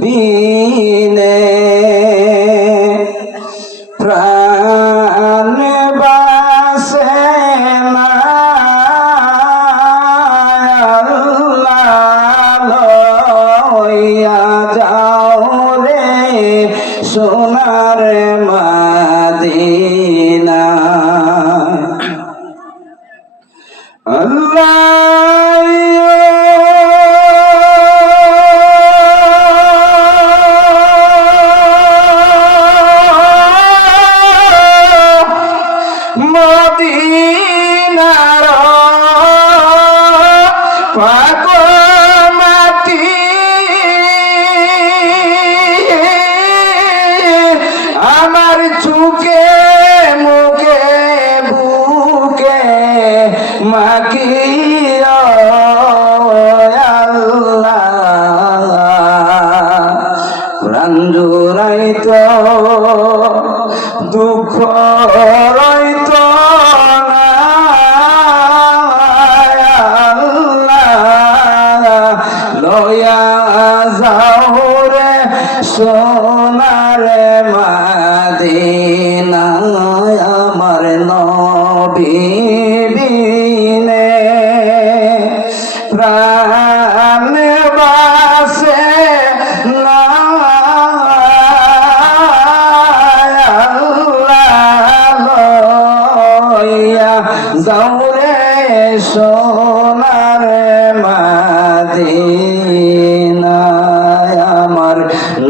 বিনে প্রাণ বাসে লইয়া যাও রে সোনার দুঃখ রইত লয়া যাও রে সোনারে মাদিনা আমার নবী প্রাণ বাসে রে সোনার মাদিনা আমার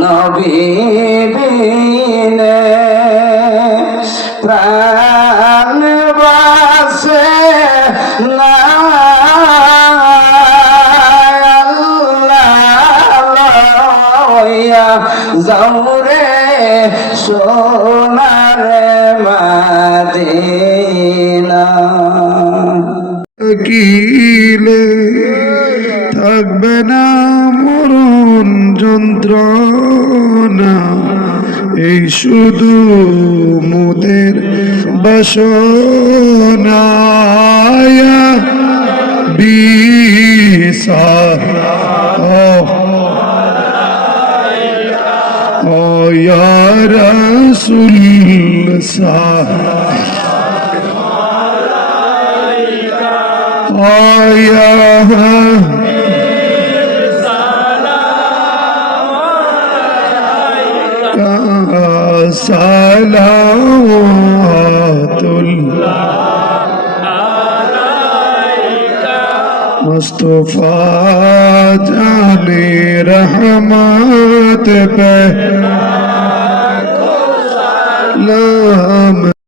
নবী বিনে প্রাণ বাসে না লইয়া যাও রে সোনার মাদিনা। কিলে থাকবে না মরণ যন্ত্রণা এই শুধু মুদের বাসনা বিসা ও ইয়া রাসূল সাহ سلامات مصطفیٰ جان رحمت پہ